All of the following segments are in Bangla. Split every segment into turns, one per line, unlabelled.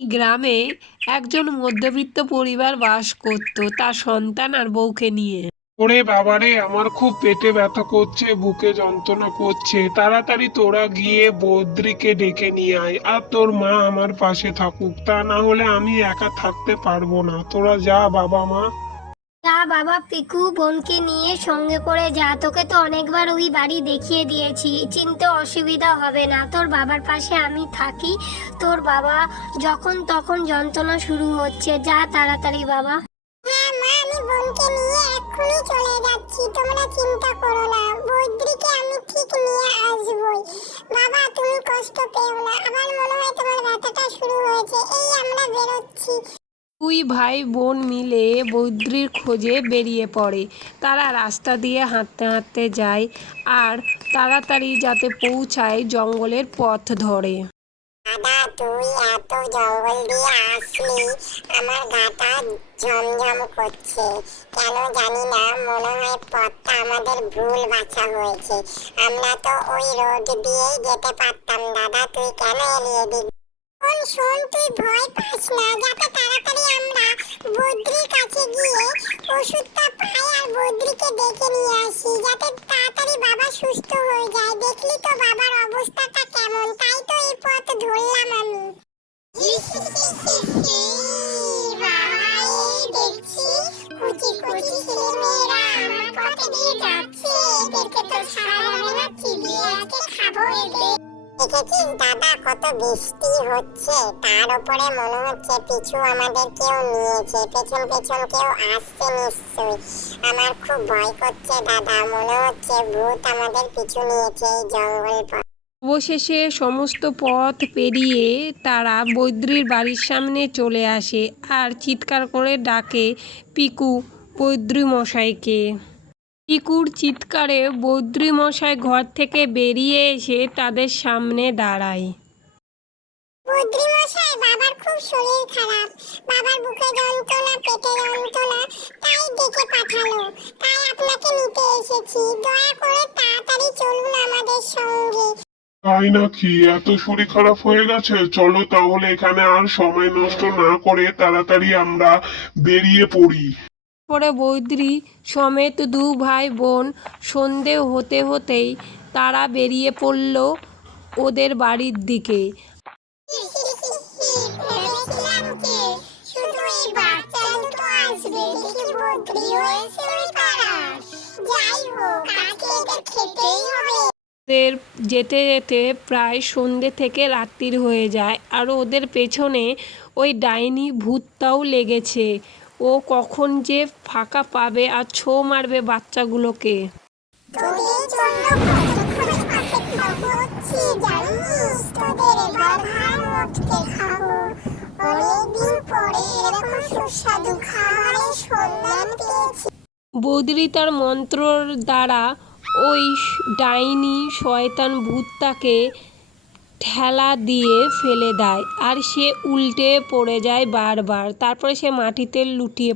গ্রামে একজন মধ্যবিত্ত পরিবার বাস করত তার সন্তান আর বউকে নিয়ে।
ওরে বাবারে আমার খুব পেটে ব্যথা করছে, বুকে যন্ত্রণা করছে। তাড়াতাড়ি তোরা গিয়ে বদ্রিকে ডেকে নিয়ে আয় আর তোর মা আমার পাশে থাকুক। তা না হলে আমি একা থাকতে পারব না। তোরা যা বাবা মা।
বাবা পিকু বোনকে নিয়ে সঙ্গে করে যা, তোকে তো অনেকবার ওই বাড়ি দেখিয়ে দিয়েছি। চিনতে অসুবিধা হবে না। তোর বাবার পাশে আমি থাকি। তোর বাবা যখন তখন যন্ত্রণা শুরু হচ্ছে। যা তাড়াতাড়ি বাবা।
হ্যাঁ আমি নিয়ে চলে যাচ্ছি। চিন্তা করো না। আমি ঠিক তুমি না। মনে হয় তোমার শুরু হয়েছে। এই আমরা বেরোচ্ছি।
দুই ভাই বোন মিলে বৈদ্রির খোঁজে বেরিয়ে পড়ে। তারা রাস্তা দিয়ে হাঁটতে হাঁটতে যায় আর তাড়াতাড়ি যাতে পৌঁছায় জঙ্গলের পথ ধরে।
দাদা, তুই এত জঙ্গল দিয়ে আসলি, আমার গাটা ঝমঝম করছে। কেন জানি না, মনে হয় পথটা আমাদের ভুল বাছা হয়েছে। আমরা তো ওই রোড দিয়েই যেতে পারতাম, দাদা, তুই কেন এলি এদিক শোন শোন, তুই ভয় পাস না। যাতে তাড়াতাড়ি আমরা বদ্রির কাছে গিয়ে ওষুধটা পাই আর বদ্রিকে ডেকে নিয়ে দেখেছিস দাদা, কত বৃষ্টি হচ্ছে। তার উপরে মনে হচ্ছে পিছু আমাদের কেউ নিয়েছে, পেছন পেছন কেউ আসছে নিশ্চয়ই। আমার খুব ভয় করছে দাদা, মনে হচ্ছে ভূত আমাদের পিছু নিয়েছে এই জঙ্গল পথ।
অবশেষে সমস্ত পথ পেরিয়ে তারা বৈদ্রির বাড়ির সামনে চলে আসে আর চিৎকার করে ডাকে পিকু বৈদ্রি মশাইকে। পিকুর চিৎকারে বৈদ্রি মশাই ঘর থেকে বেরিয়ে এসে তাদের সামনে দাঁড়ায়।
বদ্রি মশাই বাবার খুব শরীর খারাপ। বাবার বুকে যন্ত্রণা পেটে যন্ত্রণা তাই ডেকে পাঠালো। তাই আপনাকে নিতে এসেছি। দয়া করে তাড়াতাড়ি চলুন আমাদের সঙ্গে।
তাই নাকি? এত শরীর খারাপ হয়ে গেছে। চলো তাহলে এখানে আর সময় নষ্ট না করে তাড়াতাড়ি আমরা বেরিয়ে পড়ি।
পরে বৈদ্রি সমেত দু ভাই বোন সন্ধে হতে হতেই তারা বেরিয়ে পড়ল ওদের বাড়ির দিকে। ওদের যেতে যেতে প্রায় সন্ধে থেকে রাত্রির হয়ে যায় আর ওদের পেছনে ওই ডাইনি ভূতটাও লেগেছে। ও কখন যে ফাঁকা পাবে আর ছো মারবে বাচ্চাগুলোকে।
তোদের জন্য কতক্ষণ অপেক্ষা করছি জানিস? তোদের এবার ভাত মটকে খাব। অনেকদিন পরে এরকম সুস্বাদু খাবারের সন্ধান পেয়েছি।
বৌদি তার মন্ত্রর দ্বারা ওই ডাইনি শয়তান ভূতটাকে ঠেলা দিয়ে ফেলে দেয় আর সে উল্টে পড়ে যায় বারবার। তারপরে সে মাটিতে লুটিয়ে।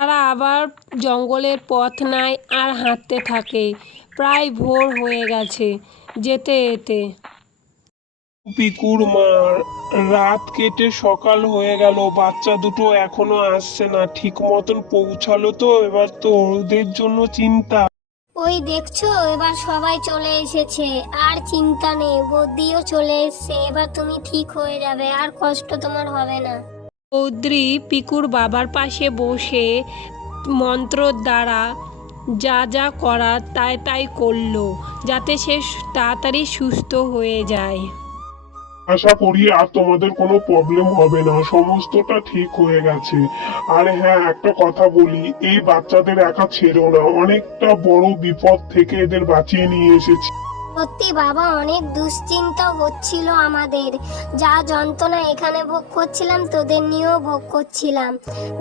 তারা আবার জঙ্গলের পথ নেয় আর হাঁটতে থাকে। প্রায় ভোর হয়ে গেছে যেতে যেতে
পিকুর মা, রাত কেটে সকাল হয়ে গেল। বাচ্চা দুটো এখনও আসছে না। ঠিক মতন পৌঁছালো তো এবার তো ওদের জন্য চিন্তা।
ওই দেখছ, এবার সবাই চলে এসেছে। আর চিন্তা নেই বৌদিও চলে এসেছে, এবার তুমি ঠিক হয়ে যাবে, আর কষ্ট তোমার হবে না।
বৌদ্রি পিকুর বাবার পাশে বসে মন্ত্রর দ্বারা যা যা করার তাই তাই করল, যাতে সে তাড়াতাড়ি সুস্থ হয়ে যায়।
আশা করি আর তোমাদের কোনো প্রবলেম হবে না। সমস্তটা ঠিক হয়ে গেছে। আর হ্যাঁ একটা কথা বলি এই বাচ্চাদের একা ছেড়ো না। অনেকটা বড় বিপদ থেকে এদের বাঁচিয়ে নিয়ে এসেছি।
সত্যি বাবা অনেক দুশ্চিন্তা হচ্ছিল আমাদের। যা যন্ত্রণা এখানে ভোগ করছিলাম তোদের নিয়েও ভোগ করছিলাম।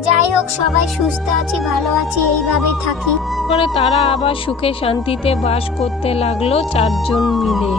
যাই হোক সবাই সুস্থ আছি ভালো আছি এইভাবেই থাকি।
পরে তারা আবার সুখে শান্তিতে বাস করতে লাগল চারজন মিলে।